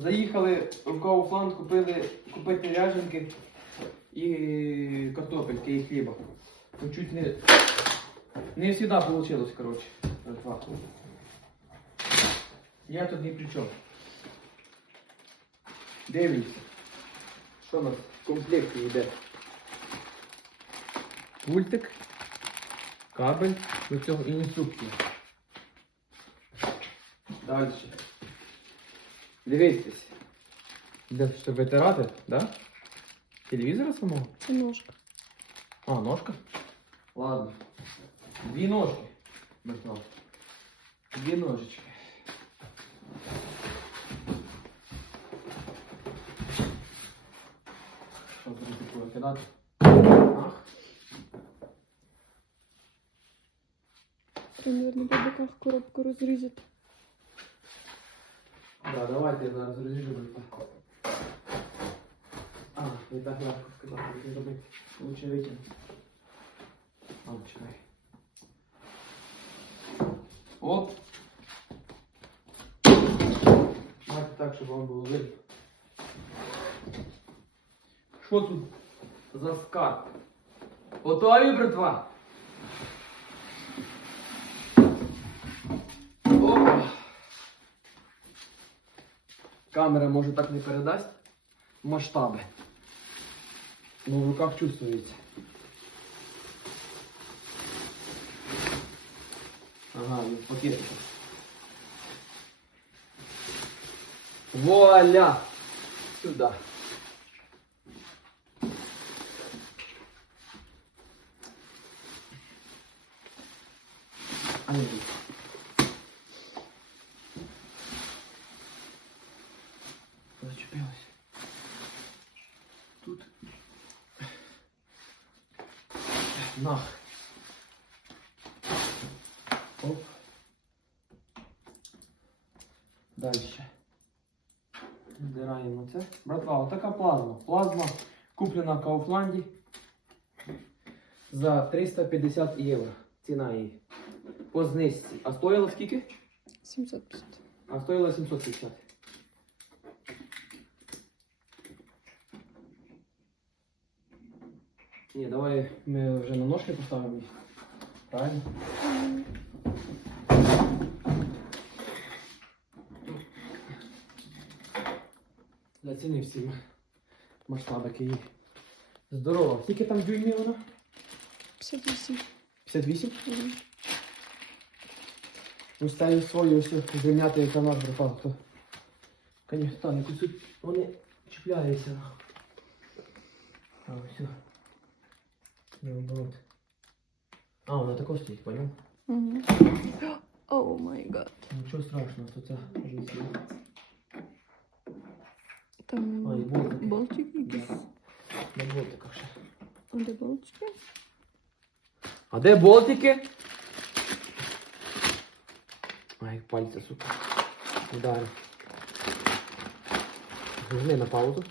Заїхали в Кауфланд, купили купити ряженки і картопельки, і хліба. Ну, чуть не. Не завжди вийшло, коротше. Я тут ні при чому. Дивимося. Що у нас в комплекті йде? Пультик, кабель до цього інструкція. Далі. Дивіться. Де що витирати, да? Телевізора самого? Це ножка. А, ножка? Ладно. Дві ножки. Михайло. Дві ножички. Що буде таке викидати? Ах. Треба, мабуть, по боках коробку розрізати. Да, давайте я зараз. А, не так легко сказати, як зробити. Лучше витягнути. А, чекай. Оп. Давайте так, щоб вам було видно. Що тут за скарб? Готові, братва? Камера може так не передасть масштаби. Ну в руках чувствується. Ага, в пакетиках. Вуаля! Сюда. А Зачепилась. Тут. Нах. Оп. Дальше. Збираємо це. Братва, отака плазма. Плазма куплена в Кауфланді за 350 євро. Ціна її. По знижці. А стоїла скільки? 750. А стоїла 750. Ні, давай ми вже на ножки поставимо їх. Правильно? Мгм. Заціни всі м- масштабики її. Здорово. Скільки там дюймів вона? 58. 58? Мгм. Ось ставлю свою ось зрівняти канал братва, хто. Конечно, там якось тут вони чіпляються. А, все. Наоборот. А, вона також стоїть, понял? О май гад. Нічого страшного, то це висіло. Там А, і болтики. болтики якісь. На болтиках ще. А де болтики? А де болтики? Ай, пальця, сука. Ударив. Жми на паузу.